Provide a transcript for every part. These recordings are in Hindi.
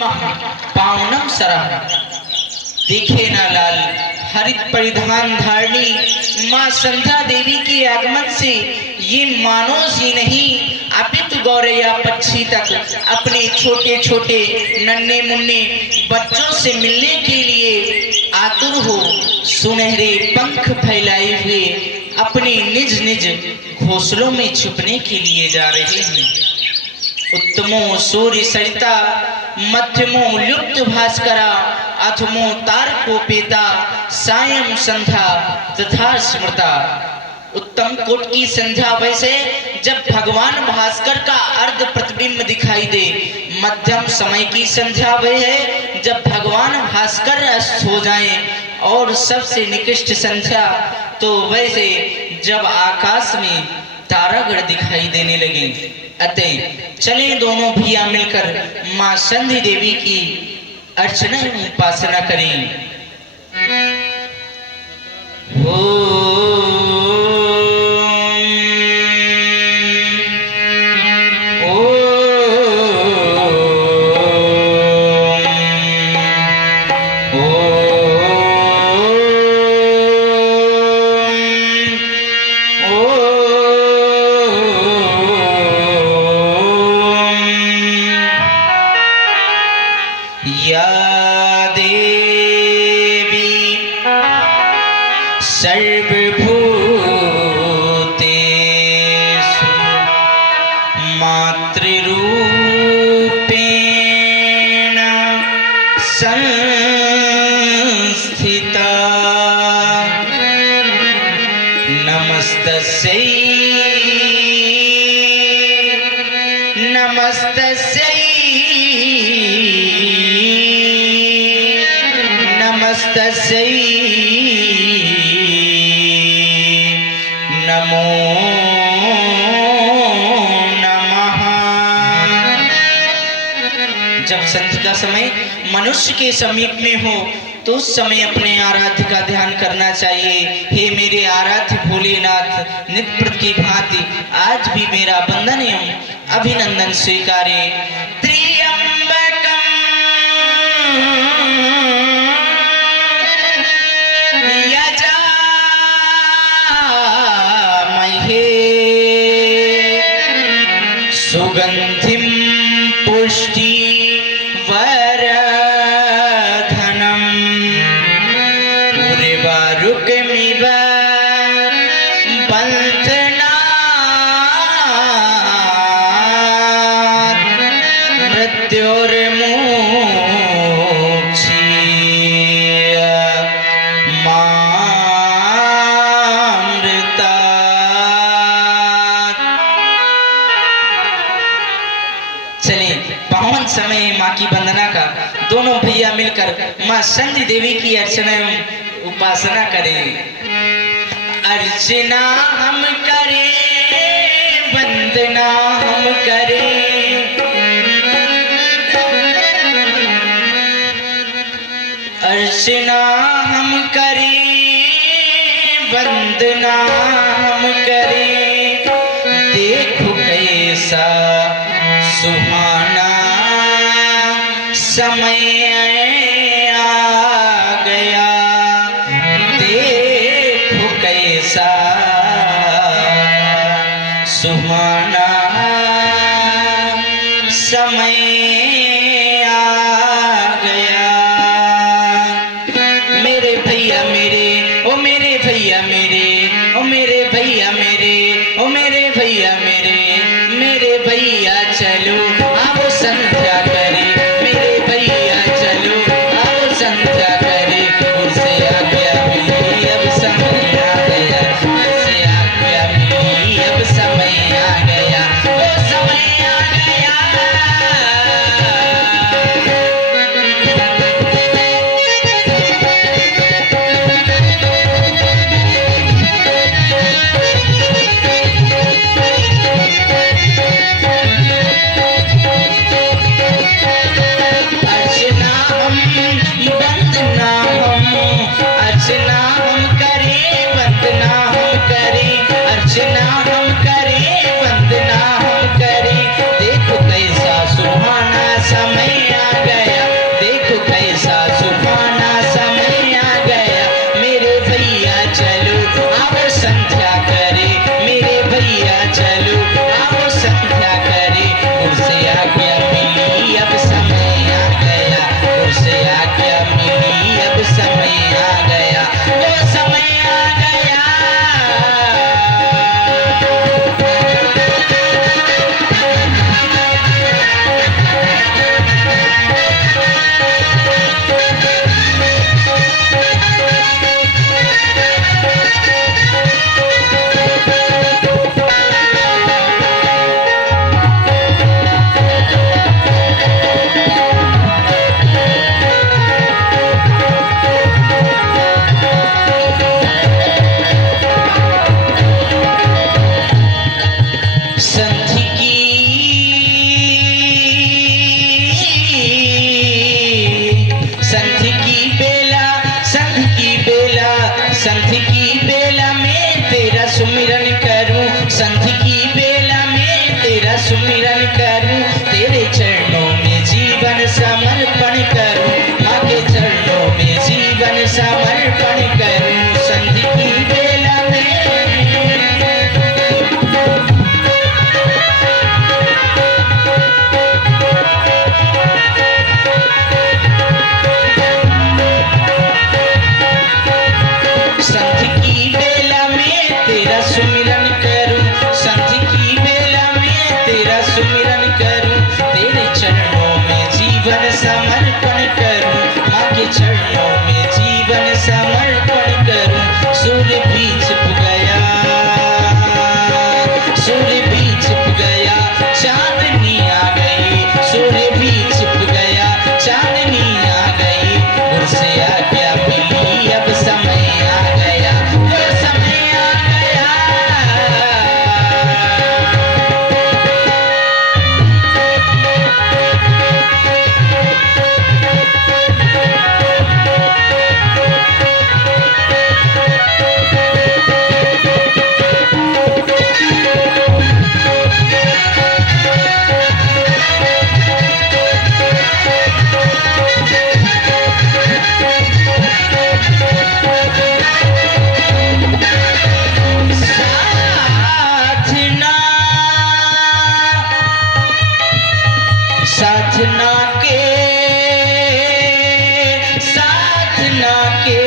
पावनम सरह। देखे ना लाल हरित परिधान धारणी माँ संध्या देवी के आगमन से ये मानव ही नहीं अपितु गौरैया पक्षी तक अपने छोटे छोटे नन्हे मुन्ने बच्चों से मिलने के लिए आतुर हो सुनहरे पंख फैलाए हुए अपने निज निज घोंसलों में छुपने के लिए जा रहे हैं। उत्तमो सूर्य सरिता मध्यमो लुप्त भास्करा अधमो तारकोपेता सायं संध्या तथा स्मृता। उत्तम कोट की संध्या वैसे जब भगवान भास्कर का अर्ध प्रतिबिंब दिखाई दे, मध्यम समय की संध्या वह है जब भगवान भास्कर अस्त हो जाएं, और सबसे निकृष्ट संध्या तो वैसे जब आकाश में तारागण दिखाई देने लगे। अतः चले दोनों भैया मिलकर माँ संध्या देवी की अर्चना एवं उपासना करें। सर्वभूतेषु मातृरूपेण संस्थिता नमस्तस्यै नमस्तस्यै नमस्तस्यै नमो नमः। जब संध्या का समय मनुष्य के समीप में हो तो उस समय अपने आराध्य का ध्यान करना चाहिए। हे मेरे आराध्य भोलेनाथ, नित्य की भांति आज भी मेरा वंदन एवं अभिनंदन स्वीकारे। सुगंधिम पुष्टि वर्धनम उर्वारुकमिव बन्धनात् मृत्युर्मोक्षीय पावन समय माँ की वंदना का दोनों भैया मिलकर माँ संध्या देवी की अर्चना एवं उपासना करें। अर्चना हम करें, वंदना हम करें, अर्चना हम करें, वंदना हम करें। देखो कैसा सुहाना समय आ गया, देखो कैसा सुहाना समय आ गया। मेरे भैया मेरे, ओ मेरे भैया मेरे, ओ मेरे भैया मेरे, ओ मेरे भैया मेरे, मेरे भैया चलो आओ संध्या करें, मेरे भैया चलो आओ संध्या करें। उनसे आज्ञा मिली अब समय आ गया, उनसे आज्ञा मिली अब समय आ गया, वो समय आ गया। जीवन समर्पण करूं, माँ के चरणों में जीवन समर्पण करूं। संधि की बेला में संधि की बेला में तेरा सुमिरन करूं, संधि की बेला में तेरा सुमिरन करूं, तेरे चरणों में जीवन समर्पण करूं, माँ के चरणों में जीवन समर्पण करूं। सूर्य भी छिप गया, सूर्य भी छिप गया, चांदनी आ गई, सूर्य भी छिप गया, चांदनी आ गई, मुझसे आज्ञा मिली, अब समय आ गया, वो समय आ गया। साधना के साधना के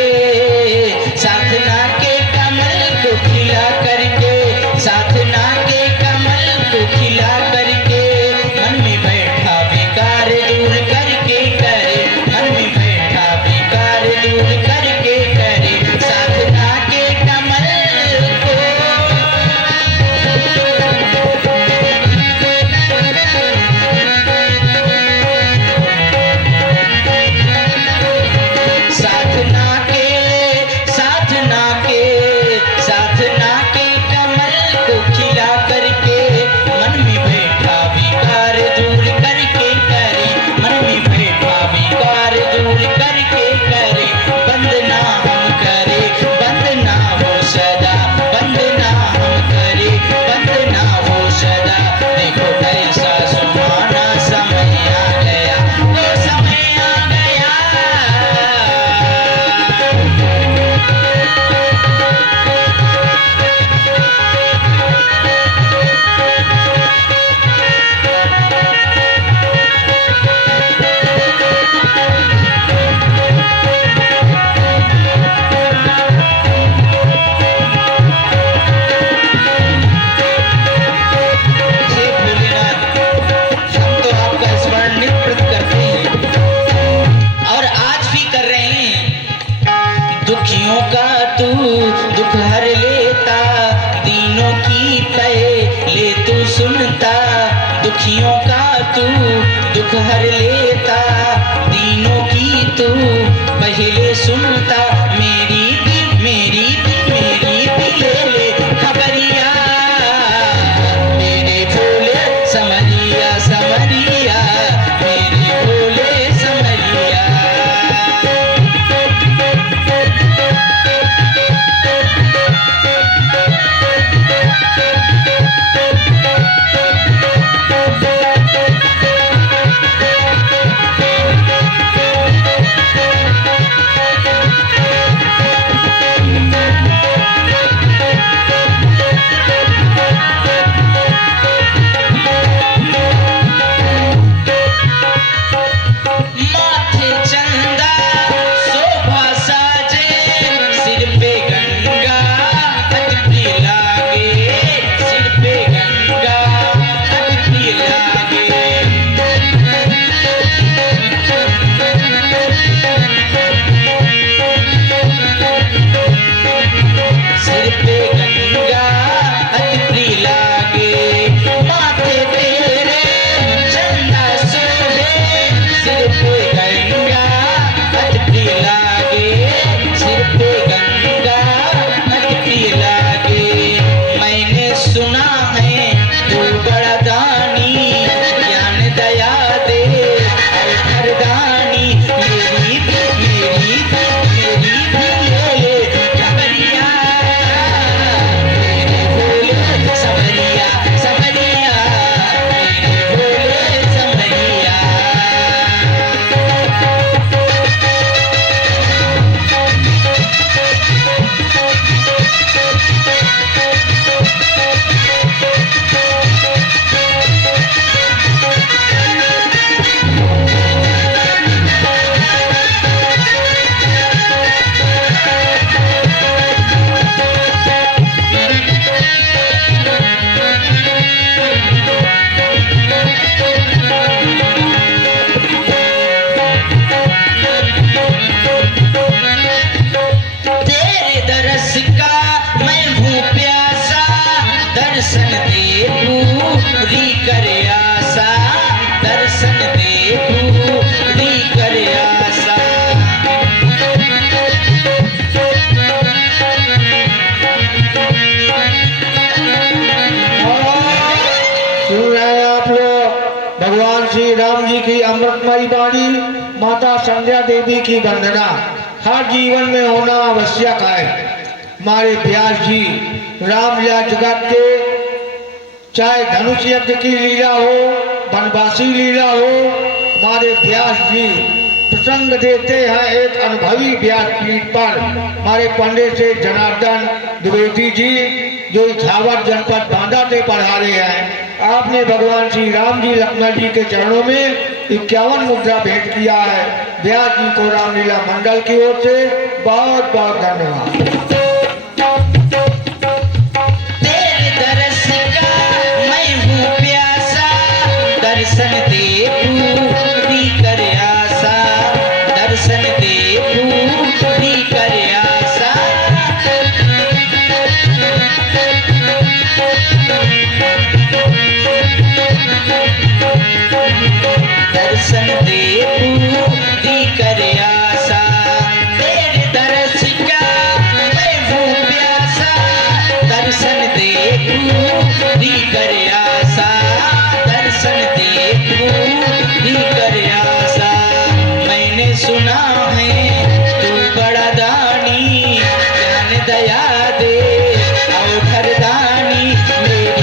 साधना के कमल को खिला करके, साधना के कमल को खिला करके, मन में बैठा विकार दूर करके करे, मन में बैठा विकार दूर करके करे, साधना के कमल को। साधना के साधना के साधना के कमल को खिला करके, मन में बैठा विकार दूर करके करे, मन में बैठा विकार दूर करके करे, वंदना हम करे, वंदना हो सदा, वंदना हम करे, वंदना हो सदा। देखो कैसा सुहाना समय आ गया, वो समय आ गया। हे भोलेनाथ, हम तो आपका स्मरण नित्य करते हैं और आज भी कर रहे हैं। दुखियों का तू दुख हर लेता, दीनों की पहले तू सुनता, दुखियों का तू दुख हर लेता, दीनों की तू पहले सुनता। मेरी दिल मेरी दिल मेरी दिल ले ले खबरिया, मेरे भोले समरिया समरिया, मेरे भोले समरिया। दर्शन दे पूरी कर आशा, दर्शन दे पूरी कर आशा। सुन रहे हैं आप लोग भगवान श्री राम जी की अमृतमयी वाणी, माता संध्या देवी की वंदना हर जीवन में होना आवश्यक है। हमारे व्यास जी रामलीला जगत के, चाहे धनुष यज्ञ की लीला हो, वनवासी लीला हो, हमारे व्यास जी प्रसंग देते हैं एक अनुभवी व्यासपीठ पर। हमारे पंडित से जनार्दन द्विवेदी जी जो झावर जनपद बांदा से पढ़ा रहे हैं, आपने भगवान श्री राम जी लक्ष्मण जी के चरणों में 51 मुद्रा भेंट किया है। व्यास जी को रामलीला मंडल की ओर से बहुत बहुत धन्यवाद। तेरे दर्श का मैं हूँ प्यासा, दर्शन दे पूरी कर आशा, दर्शन दे पूरी कर आशा। दर्शन दे पूरी कर आशा, तेरे दर्श का मैं हूँ प्यासा, दर्शन दे पूरी कर आशा, दर्शन दे पूरी कर आशा। मैंने सुना है तू बड़ा दानी, ज्ञान दया दे अवधर दानी, मेरी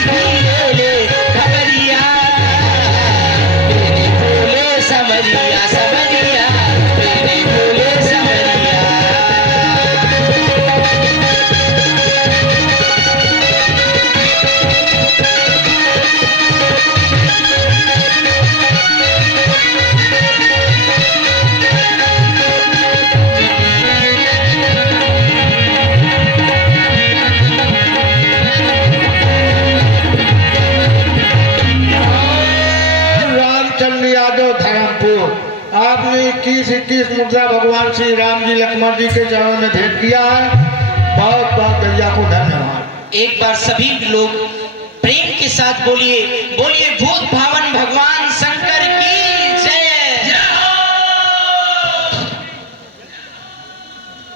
भी ले ले खबरिया, मेरे भोले समरिया समरिया, मेरे भोले समरिया। रामचंद्र यादव धर्मपुर, आपने 21 मुद्रा भगवान श्री राम जी लक्ष्मण जी के चरणों में भेंट किया है। बहुत बहुत भैया को धन्यवाद। एक बार सभी लोग प्रेम के साथ बोलिए, बोलिए भूत भावन भगवान शंकर की जय।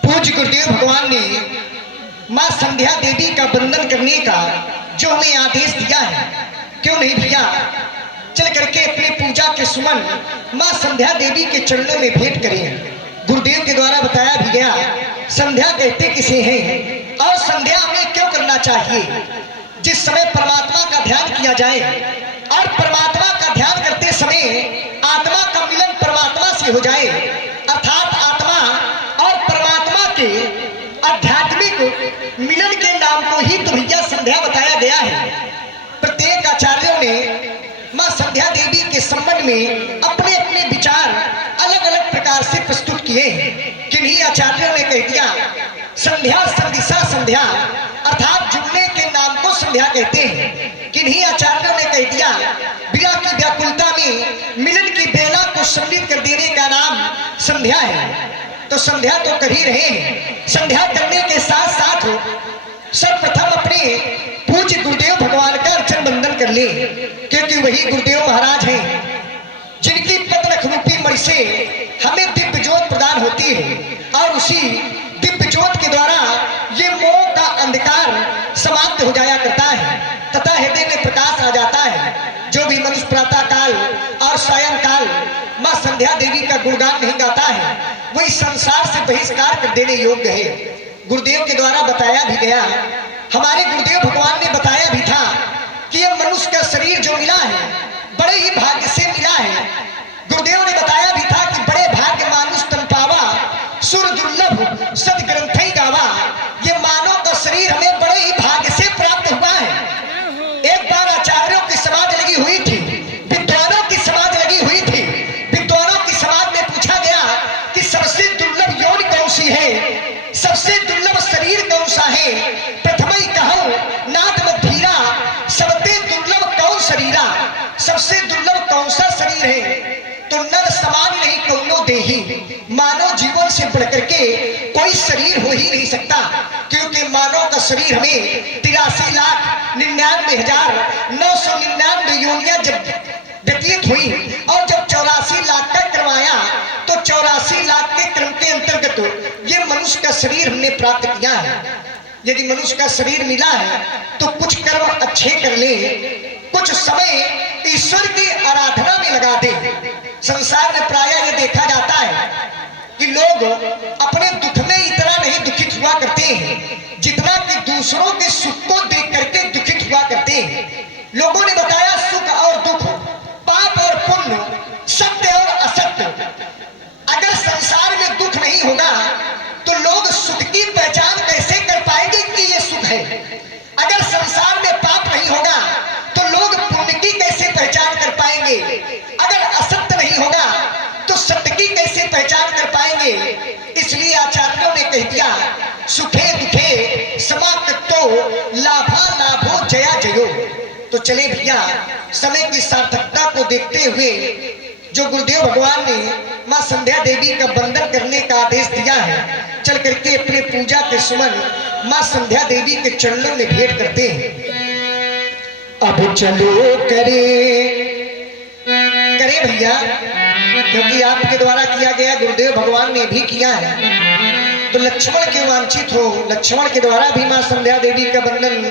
पूज्य गुरुदेव भगवान ने माँ संध्या देवी का वंदन करने का जो हमें आदेश दिया है, क्यों नहीं भैया चल करके अपने पूजा के सुमन माँ संध्या देवी के चरणों में भेंट करें। गुरुदेव के द्वारा बताया भी गया संध्या कहते किसे हैं और संध्या हमें क्यों करना चाहिए। जिस समय परमात्मा का ध्यान किया जाए और परमात्मा का ध्यान करते समय आत्मा का मिलन परमात्मा से हो जाए, अर्थात आत्मा और परमात्मा के आध्यात्मिक मिलन के नाम को ही तो भैया संध्या बताया गया है। प्रत्येक आचार्यों ने माँ संध्या देवी के संबंध में अपने अपने विचार अलग अलग प्रकार से प्रस्तुत किए हैं। किन्हीं आचार्यों ने कह दिया संध्या संदिशा संध्या, अर्थात जुड़ने के नाम को संध्या कहते हैं। किन्हीं आचार्यों ने कह दिया विरह की व्याकुलता में मिलन की बेला को सम्मिलित कर देने का नाम संध्या है। तो संध्या तो कर ही रहे हैं। संध्या करने के साथ साथ सर्वप्रथम अपने पूज्य गुरुदेव भगवान का अर्चन बंदन कर ले, क्योंकि वही गुरुदेव महाराज हैं जिनकी पदनख रूपी मणि से हमें दिव्य ज्योत प्रदान होती है और उसी दिव्य ज्योत के द्वारा ये मोह का अंधकार समाप्त हो जाया करता है तथा हृदय में प्रकाश आ जाता है। जो भी मनुष्य प्रातः काल और सायंकाल माँ संध्या देवी का गुणगान नहीं गाता है वही संसार से बहिष्कार कर देने योग्य है। गुरुदेव के द्वारा बताया भी गया, हमारे गुरुदेव भगवान ने बताया भी था कि यह मनुष्य का शरीर जो मिला है बड़े ही भाग्य से मिला है। गुरुदेव ने बताया भी था कि बड़े भाग्य मानुष तन पावा, सुर दुर्लभ सद ग्रंथ ही गावा। ये मानव का शरीर हमें बड़े ही भाग्य से प्राप्त हुआ है। एक बार आचार्यों की समाज लगी हुई थी, विद्वानों की समाज लगी हुई थी। विद्वानों की समाज में पूछा गया कि सबसे दुर्लभ यौन कौन सी है, सबसे दुर्लभ शरीर कौन सा है। प्रथम ही कहो नाथ मधीरा, सबसे दुर्लभ कौन शरीरा, सबसे दुर्लभ कौन सा शरीर है। तो नर समान नहीं कौनो देही, मानव जीवन से बढ़कर के कोई शरीर हो ही नहीं सकता, क्योंकि मानव का शरीर हमें 83,99,999 योनियां जब व्यतीत हुई और जब 84 लाख का करवाया तो 84 लाख के क्रम के अंतर्गत ये मनुष्य का शरीर हमने प्राप्त किया है। यदि मनुष्य का शरीर मिला है तो कुछ कर्म अच्छे कर ले, कुछ समय ईश्वर की आराधना में लगा दे। संसार में प्रायः ये देखा जाता है कि लोग अपने दुख में इतना नहीं दुखित हुआ करते हैं जितना कि दूसरों के सुख को देख करके दुखित हुआ करते हैं। लोगों ने बताया सुख और दुख, पाप और पुण्य, सत्य और असत्य। अगर संसार में दुख नहीं होगा तो लोग सुख की पहचान कैसे कर पाएंगे कि ये सुख है। अगर संसार में पाप नहीं होगा तो लोग पुण्य की कैसे पहचान कर पाएंगे। अगर असत्य नहीं होगा तो सत्य की कैसे पहचान कर पाएंगे। इसलिए आचार्यों ने कह दिया सुखे दुखे समाप्तो लाभा लाभो जया जयो। तो चले भैया, समय की सार्थकता को देखते हुए जो गुरुदेव भगवान ने मां संध्या देवी का वंदन करने का आदेश दिया है, चल करके अपने पूजा के सुमन मां संध्या देवी के चरणों में भेंट करते हैं। अब चलो करे भैया, क्योंकि आपके द्वारा किया गया गुरुदेव भगवान ने भी किया है तो लक्ष्मण के वांछित हो, लक्ष्मण के द्वारा भी मां संध्या देवी का वंदन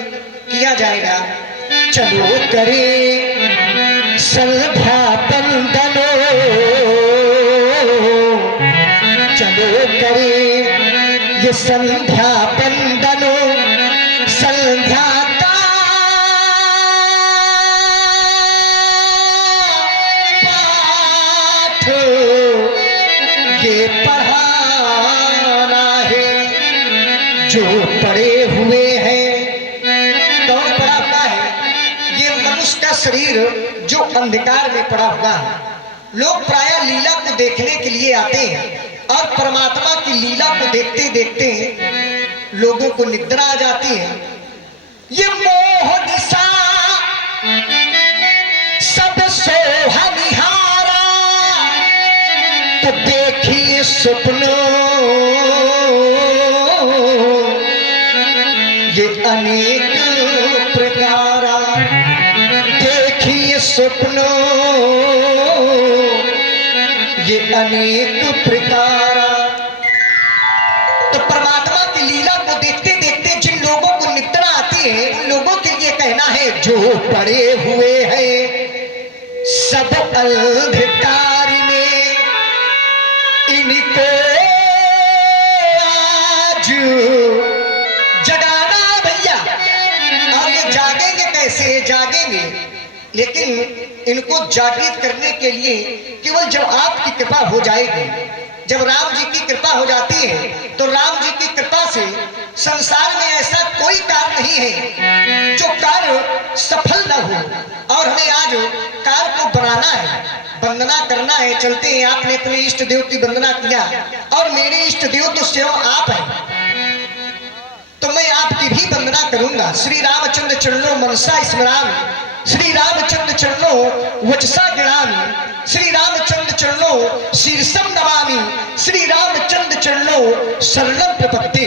किया जाएगा। चलो करे संध्या वंदनो, चलो करे ये संध्या वंदनो, संध्या का पाठ ये पढ़ाना है। जो पढ़े हुए हैं, कौन पढ़ा हुआ है? ये मनुष्य का शरीर जो अंधकार में पड़ा हुआ है। लोग प्रायः लीला को देखने के लिए आते हैं और परमात्मा की लीला को देखते देखते लोगों को निद्रा आ जाती है। ये मोह निशा सब सोहनिहारा, तो देखिए सपनों ये अनेक प्रकारा, देखिए सपनों ये अनेक प्रकारा। तो परमात्मा की लीला को देखते देखते जिन लोगों को निद्रा आती है उन लोगों के लिए कहना है जो पड़े हुए हैं सब अंधकार में, इनको आज जगाना भैया। और ये जागेंगे कैसे? जागेंगे लेकिन इनको जागृत करने के लिए केवल जब आपकी कृपा हो जाएगी, जब राम जी की कृपा हो जाती है तो राम जी की कृपा से संसार में ऐसा कोई कार्य नहीं है जो कार्य सफल न हो। और हमें आज कार्य को बनाना है, वंदना करना है। चलते हैं, आपने अपने इष्ट देव की वंदना किया और मेरे इष्ट देव तो स्वयं आप हैं, तो मैं आपकी भी वंदना करूंगा। श्री रामचंद्र चरणों मनसा स्मरामि, श्री रामचंद्र चरणों वचसा गिणामि, श्री रामचंद्र चरणों शीर्षम नमामि, श्री रामचंद्र चरणों शरणम प्रपत्ति।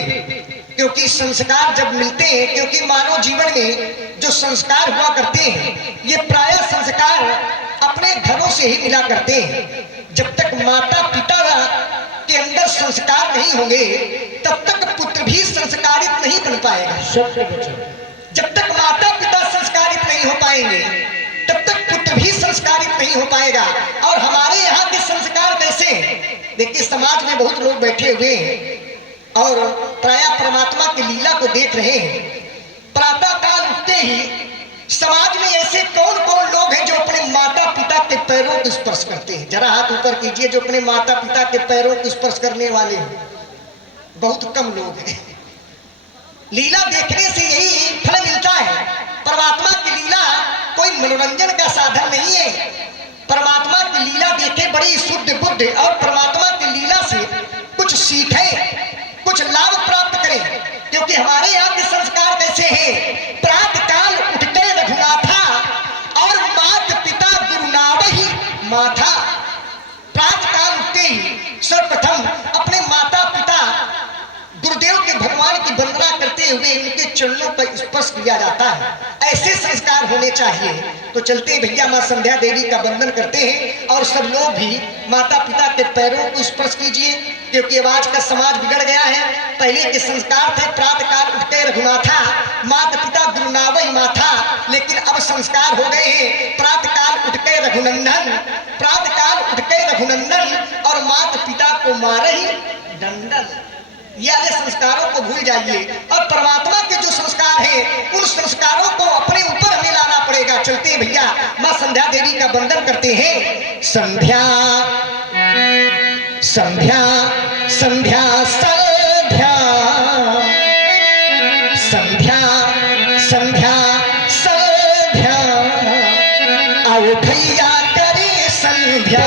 क्योंकि संस्कार जब मिलते हैं, क्योंकि मानव जीवन में जो संस्कार हुआ करते हैं ये प्रायः संस्कार अपने घरों से ही मिला करते हैं। जब तक माता पिता के अंदर संस्कार नहीं होंगे तब तक पुत्र भी संस्कारित नहीं बन पाएगा। जब तक माता पिता संस्कारित नहीं हो पाएंगे तब तक पुत्र भी संस्कारित नहीं हो पाएगा। और हमारे यहाँ के संस्कार कैसे हैं? देखिए, समाज में बहुत लोग बैठे हुए हैं और प्रायः परमात्मा की लीला को देख रहे हैं। प्रातः काल उठते ही समाज में ऐसे कौन कौन लोग हैं जो अपने माता पिता के पैरों को स्पर्श करते हैं? जरा हाथ ऊपर कीजिए जो अपने माता पिता के पैरों को स्पर्श करने वाले हैं। बहुत कम लोग हैं। लीला देखने से यही फल मिलता है। परमात्मा की लीला कोई मनोरंजन का साधन नहीं है। परमात्मा की लीला देखे बड़ी शुद्ध बुद्ध और परमात्मा की लीला से कुछ सीखें, कुछ लाभ प्राप्त करें। क्योंकि हमारे यहाँ के संस्कार कैसे हैं? प्रातः काल उठते रघुनाथा और मात पिता गुरुनावहि माथा। प्रातः काल उठते ही सर्वप्रथम अपने माता पिता गुरुदेव के भगवान की वंदना करते हुए उनके चरणों पर स्पर्श किया जाता है। ऐसे संस्कार होने चाहिए। तो चलते भैया माँ संध्या देवी का वंदन करते हैं और सब लोग भी माता पिता के पैरों को स्पर्श कीजिए, क्योंकि आज का समाज बिगड़ गया है। पहले के संस्कार थे प्रातः काल उठते रघुनाथा, माता पिता गुरुनावई माथा, लेकिन अब संस्कार हो गए हैं प्रातः काल उठते रघुनंदन, प्रातः काल उठते रघुनंदन और माता पिता को मारे ही दंडन। ये संस्कारों को भूल जाइए और परमात्मा के जो संस्कार हैं उन संस्कारों को अपने ऊपर हमें लाना पड़ेगा। चलते हैं भैया माँ संध्या देवी का वंदन करते हैं। संध्या संध्या संध्या संध्या संध्या संध्या संध्या, आओ भैया करे संध्या।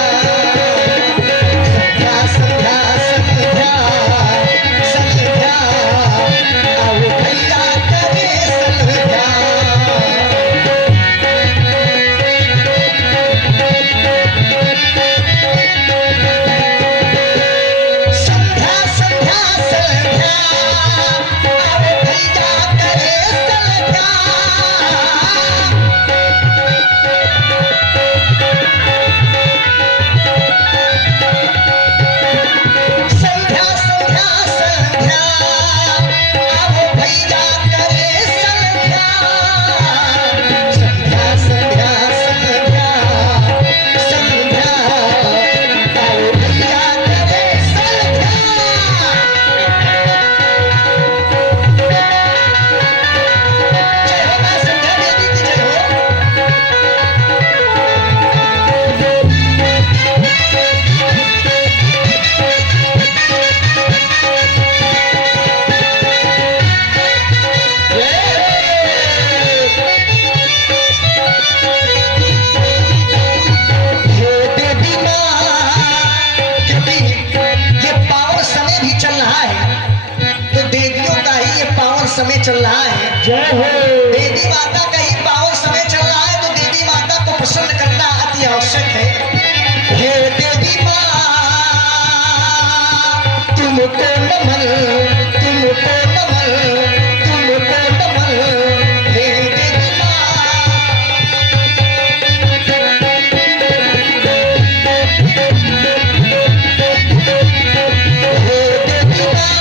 समय चल रहा है। जय हो। देवी माता का ही पावन समय चल रहा है, तो देवी माता को प्रसन्न करना अति आवश्यक है। हे देवी माँ तुमको नमन, तुमको नमन, तुमको नमन, हे देवी माँ। हे देवी माँ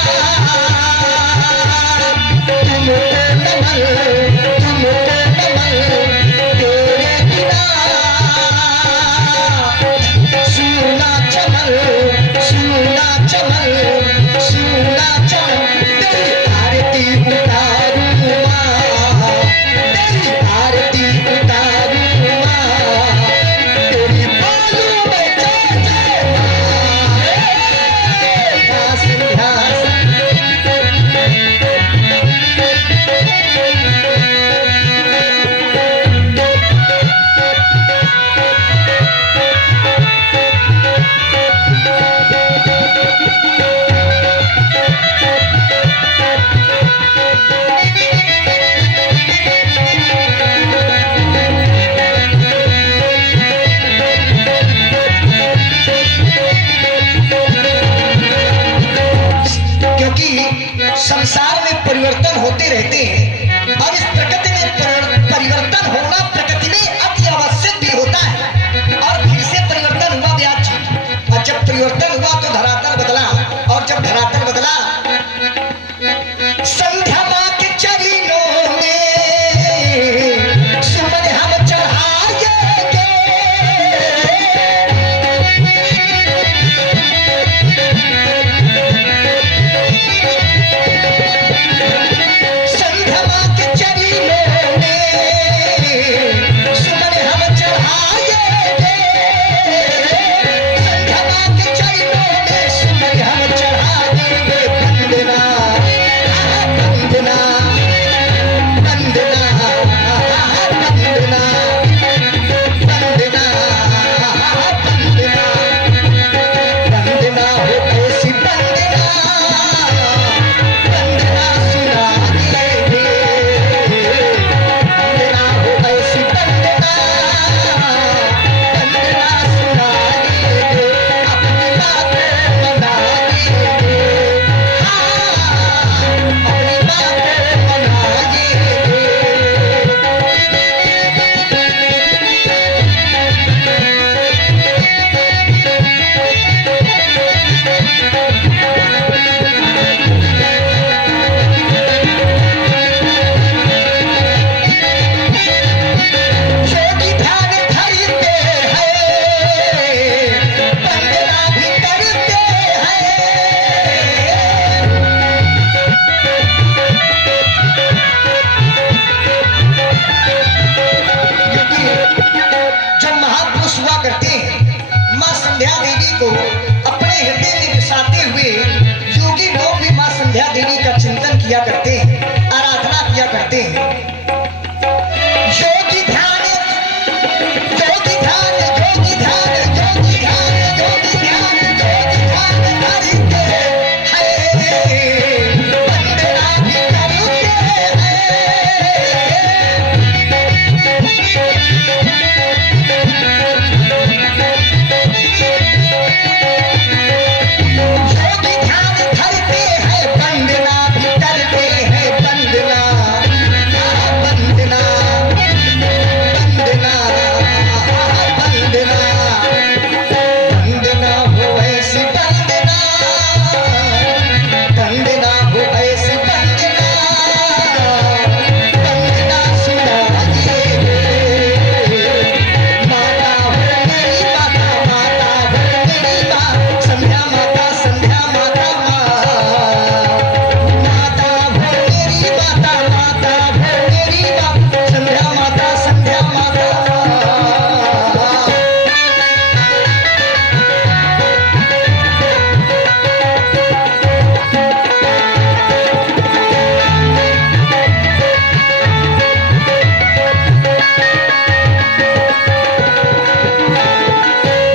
संसार में परिवर्तन होते रहते हैं और इस प्रकृति में परिवर्तन होना प्रकृति में अति आवश्यक भी होता है। और फिर से परिवर्तन हुआ व्याज जी, और जब परिवर्तन हुआ तो धरातल बदला, और जब धरातल बदला संध्या माँ के चरणों में सुमन हम चढ़ाएंगे। संध्या माँ के चरणों संध्या देवी को अपने हृदय में बसाते हुए योगी लोग भी माँ संध्या देवी का चिंतन किया करते हैं, आराधना किया करते हैं। योगी ध्यान, योगी ध्यान, योगी ध्यान, योगी ध्यान, योगी ध्यान, योगी ध्यान करते हैं, वंदना भी करते हैं। योगी ध्यान धरते हैं, वंदना भी करते हैं, वंदना, वंदना, वंदना, वंदना, वंदना हो ऐसी वंदना, वंदना हो ऐसी वंदना, वंदना सुनाइए माता हो मेरी माता, माता हो मेरी माँ, संध्या माता, संध्या माता, माता हो मेरी माता, माता हो मेरी माँ, संध्या माता, संध्या माता।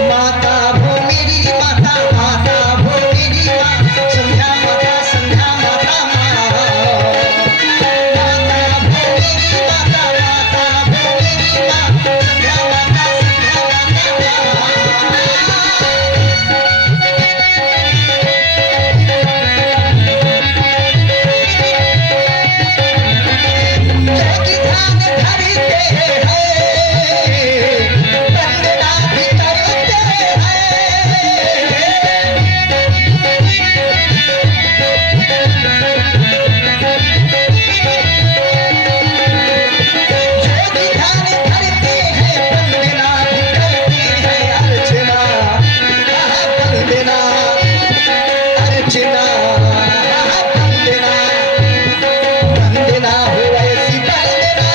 माता हो मेरी माता, माता हो मेरी माँ, संध्या माता, संध्या माता, माता हो मेरी माता, माता हो मेरी माँ, संध्या माता, संध्या योगी ध्यान धरते हैं, वंदना भी करते हैं। योगी ध्यान धरते हैं, वंदना भी करते हैं, अर्चना, वंदना, अर्चना, वंदना, वंदना हो ऐसी वंदना,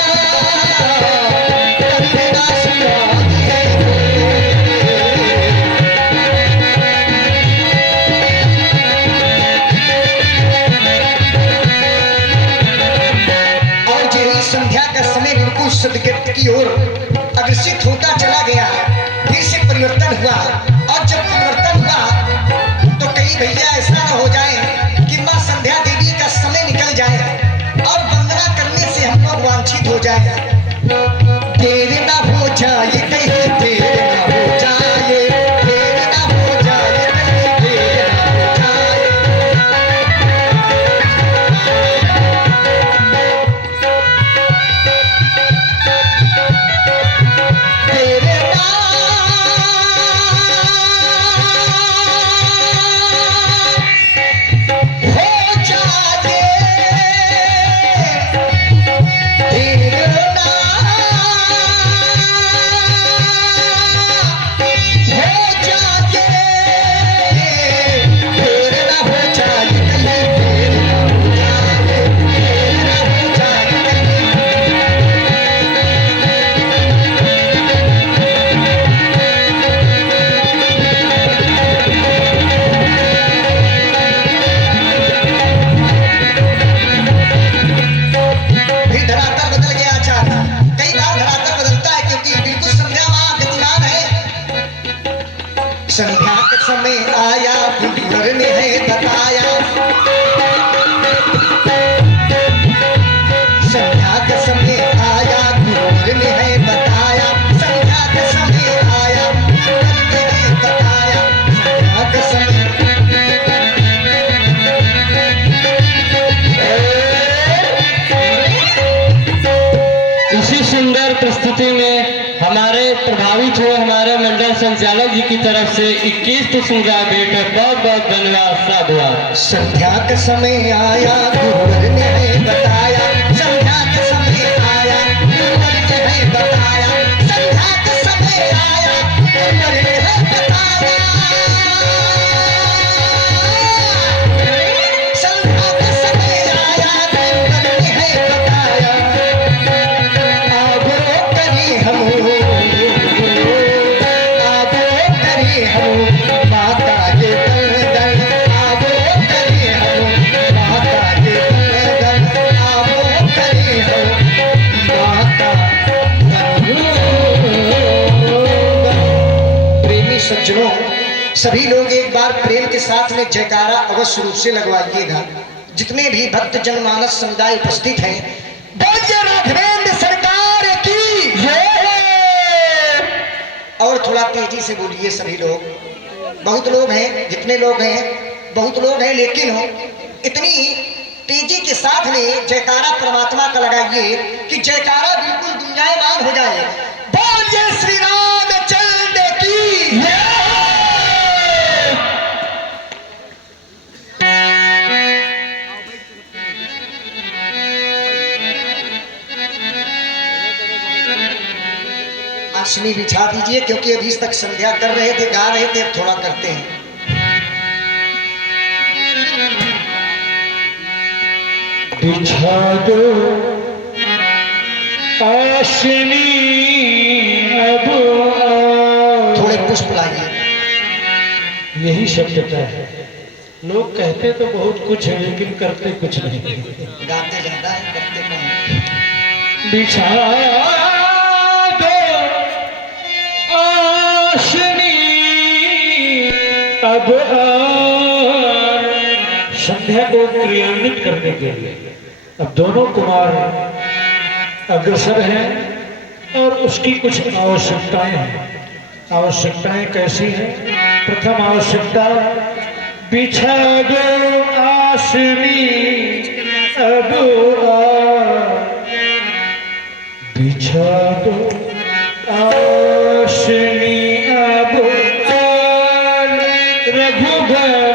वंदना सुनाइए। और यही संध्या का समय बिल्कुल सदगति की ओर अग्रसित होता चला गया। फिर से परिवर्तन हुआ, और जब परिवर्तन हुआ तो कहीं भैया ऐसा न हो जाए कि माँ संध्या देवी का समय निकल जाए और वंदना करने से हम लोग वांछित हो जाए। देर ना हो जाए कहीं, देर ना हो जाए, देर ना हो जाए कहीं, देर ना हो जाए। तेरे संध्या का समय आया, बुढ़ियर ने है बताया। संध्या का समय आया, बुढ़ियर ने है बताया। संध्या का समय आया, बुढ़ियर ने है बताया। संध्या का समय इसी सुंदर प्रस्तुति में हमारे प्रभावित हुए हमारे मंडल संचालक जी की तरफ से 21 तुसुंगा भेंट है। बहुत बहुत धन्यवाद, साधुवाद। संध्या का समय आया, गुरुवर ने है बताया। संध्या का समय आया, गुरुवर ने है बताया। संध्या का समय आया, गुरुवर ने है बताया। संध्या का समय आया, गुरुवर ने है बताया। आगो करी हम, आगो करी हम। सज्जनों, सभी लोग एक बार प्रेम के साथ में जयकारा अवश्य रूप से लगवाइएगा। जितने भी भक्त जनमानस समुदाय उपस्थित हैं, बोलिए राघवेंद्र सरकार की जय। और थोड़ा तेजी से बोलिए सभी लोग। बहुत लोग हैं, जितने लोग हैं बहुत लोग हैं, लेकिन हो इतनी तेजी के साथ में जयकारा परमात्मा का लगाइए कि जयकारा बिल्कुल गुंजायमान हो जाए। बोलिए श्री रामचंद्र की जय। आसनी बिछा दीजिए, क्योंकि अभी तक संध्या कर रहे थे, गा रहे थे, अब थोड़ा करते हैं। बिछा दो आसनी अब थोड़े पुष्प लाइए। यही शब्दता है। लोग कहते तो बहुत कुछ है लेकिन करते कुछ नहीं। गाते ज्यादा है, करते कम है। बिछा दो आसनी अब संध्या को क्रियान्वित करने के लिए अब दोनों कुमार अग्रसर हैं और उसकी कुछ आवश्यकताएं हैं। आवश्यकताएं कैसी हैं? प्रथम आवश्यकता, बिछा दो आसनी अब बिछा दो आसनी अब रघुबर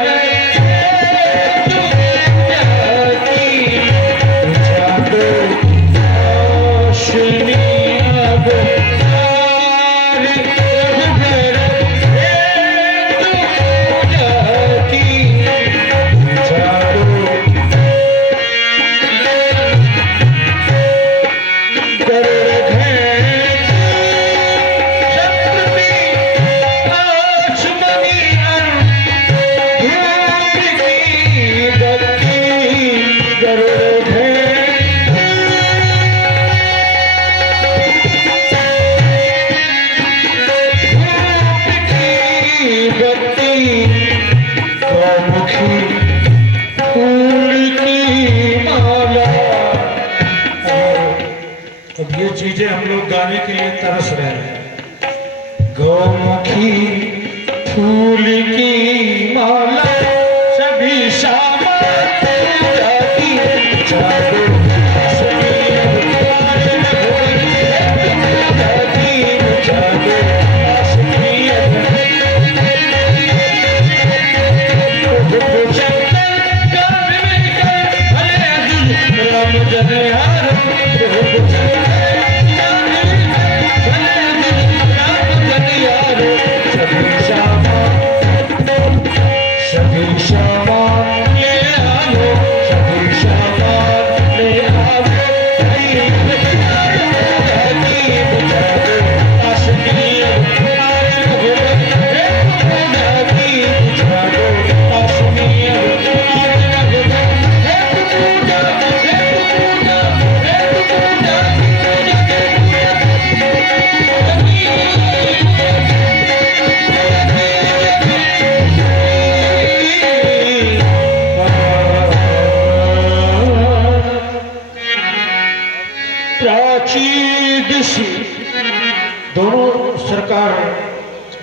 चीजें हम लोग गाने के लिए तरस रहे हैं। गौमुखी फूल की माला सभी शामा जाती है। दोनों सरकार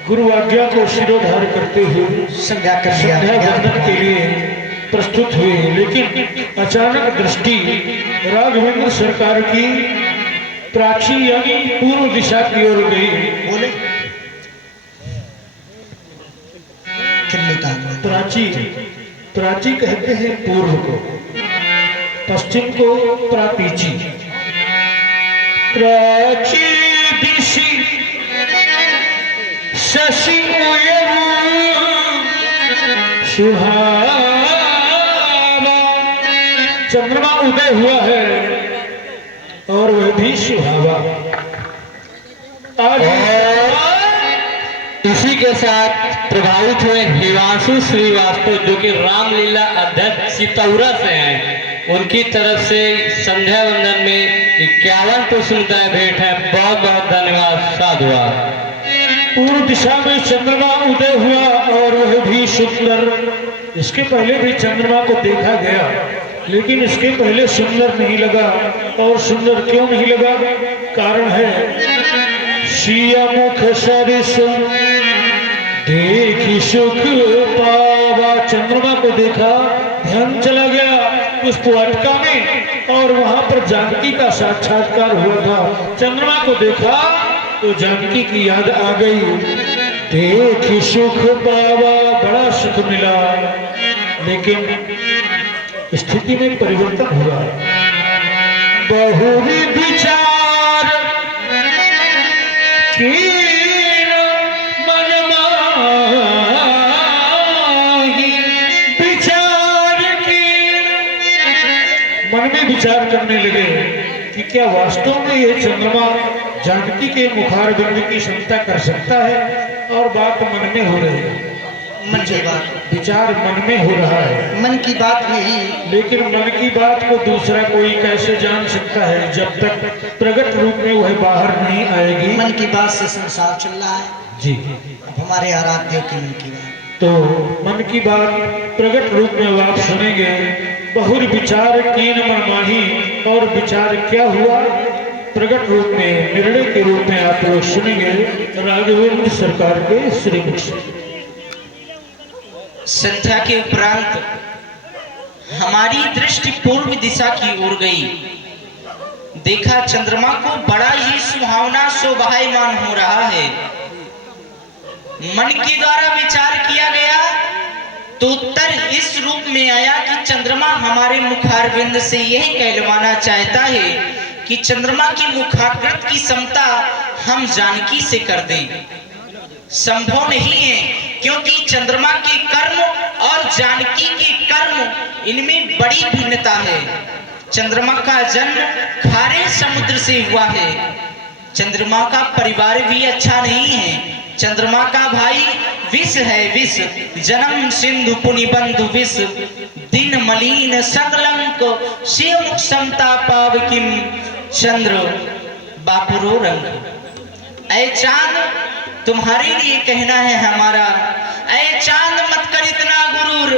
गुरु आज्ञा को शिरोधार्य करते हुए संध्या वंदन के लिए प्रस्तुत हुए, लेकिन अचानक दृष्टि राघवेंद्र सरकार की प्राची यानी पूर्व दिशा की ओर गई। बोले प्राची, प्राची कहते हैं पूर्व को, पश्चिम को प्रातीची। प्राची दिशि शशि सुहावा, चंद्रमा उदय हुआ है और वह भी सुहावा। आज इसी के साथ प्रभावित हुए हिमांशु श्रीवास्तव, जो कि रामलीला अध्यक्ष चितौरा से हैं, उनकी तरफ से संध्या वंदन में 51 पुष्प भेंट है। बहुत बहुत धन्यवाद। साधुवाद। पूर्व दिशा में चंद्रमा उदय हुआ और वह भी सुंदर। इसके पहले भी चंद्रमा को देखा गया, लेकिन इसके पहले सुंदर नहीं लगा। और सुंदर क्यों नहीं लगा? कारण है सिया मुख सरिस देखी सुख पावा। चंद्रमा को देखा, ध्यान चला गया पुष्प वाटिका में और वहां पर जानकी का साक्षात्कार हुआ था। चंद्रमा को देखा तो जानकी की याद आ गई। देखी सुख पावा, बड़ा सुख मिला, लेकिन स्थिति में परिवर्तन हुआ। बहुरी विचार कीन मन माही, विचार कीन, मन में विचार करने लगे कि क्या वास्तव में ये चंद्रमा जानकी के मुखारबिंद की क्षमता कर सकता है। और बात मन में हो रही है, मन की बात, विचार मन में हो रहा है, मन की बात में ही। लेकिन मन की बात को दूसरा कोई कैसे जान सकता है जब तक प्रकट रूप में वह बाहर नहीं आएगी। मन की बात से संसार चल रहा है जी। अब हमारे आराध्य की मन की बात। तो मन की बात प्रकट रूप में आप सुनेंगे। बहुर विचार कीन मन माही, और विचार क्या हुआ प्रकट रूप में, निर्णय के रूप में आप लोग सुनेंगे राघवेंद्र सरकार के श्रीमुख से। संध्या के उपरांत हमारी दृष्टि पूर्व दिशा की ओर गई। देखा चंद्रमा को बड़ा ही सुहावना शोभायमान हो रहा है। मन के द्वारा विचार किया गया तो उत्तर इस रूप में आया कि चंद्रमा हमारे मुखारविंद से यह कहलवाना चाहता है कि चंद्रमा की मुखाकृत की क्षमता हम जानकी से कर दें। संभव नहीं है, क्योंकि चंद्रमा के कर्म और जानकी के कर्म इनमें बड़ी भिन्नता है। चंद्रमा का जन्म खारे समुद्र से हुआ है। चंद्रमा का परिवार भी अच्छा नहीं है। चंद्रमा का भाई विष है, विष जन्म सिंधु पुनि बंधु विष दिन मलिन सकलंक शिव समता पाव किम चंद्र बापुरो रंग। ऐ चांद तुम्हारे लिए कहना है हमारा, ऐ चांद मत कर इतना गुरूर,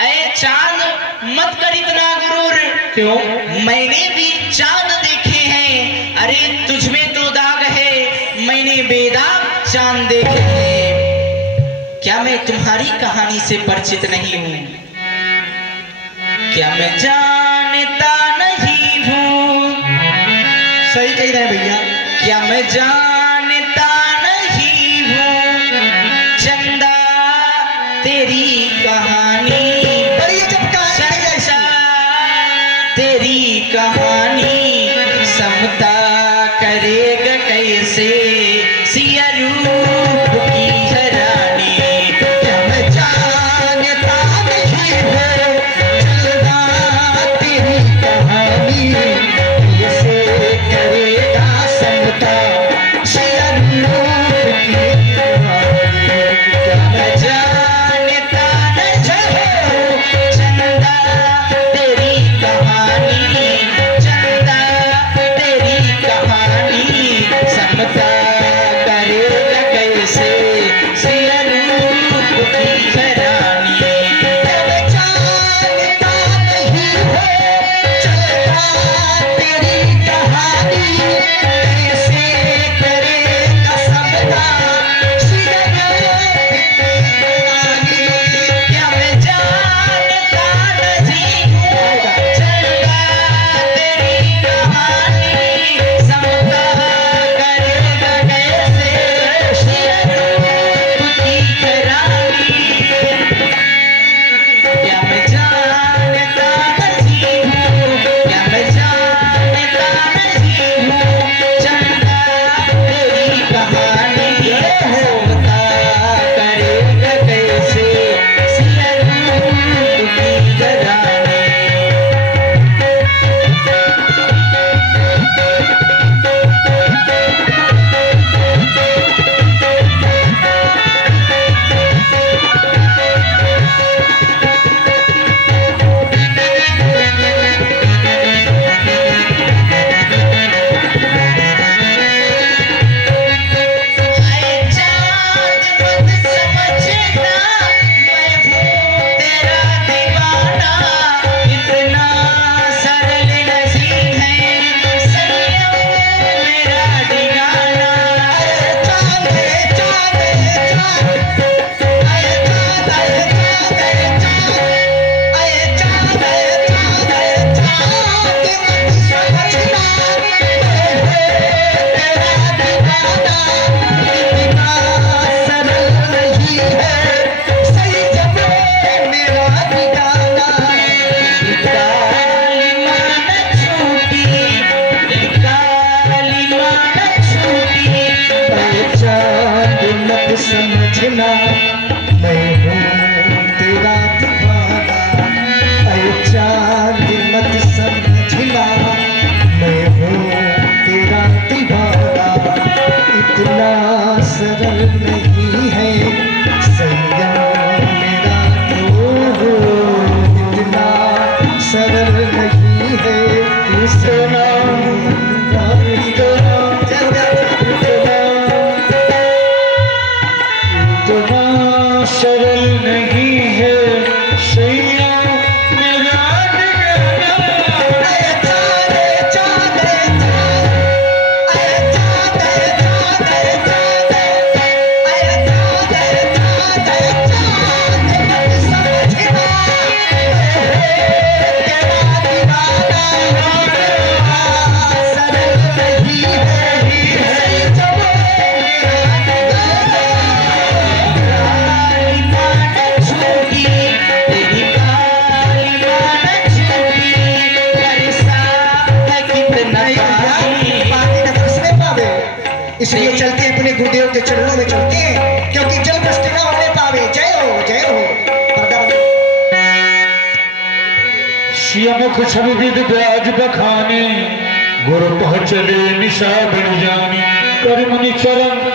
ऐ चांद मत कर इतना गुरूर। क्यों? मैंने भी चांद देखे हैं, अरे तुझमें तो दाग है, मैंने बेदाग चांद देखे हैं। क्या मैं तुम्हारी कहानी से परिचित नहीं हूँ? क्या मैं जानता नहीं हूँ? सही कह रहे हैं भैया। क्या मैं जानता नहीं हूँ चंदा तेरी कहानी, बड़ी अजब कहानी है चंदा तेरी कहानी समता करेगा कैसे सिया रूप की हरानी। क्या मैं जानता नहीं हूँ चंदा तेरी कहानी, कैसे करेगा समता सिया रूप की कहानी। मैं जानता नहीं सरल नहीं है सैया मेरा ठिकाना। इसलिए चलते हैं अपने गुरुदेव के चरणों में चलते हैं, क्योंकि जल भ्रष्ट न होने पावे। जय हो जय हो। सियमुख सब विद ब्याज बखाने गुरु पहुँचले निशा बन जानी। कर मुनि चरण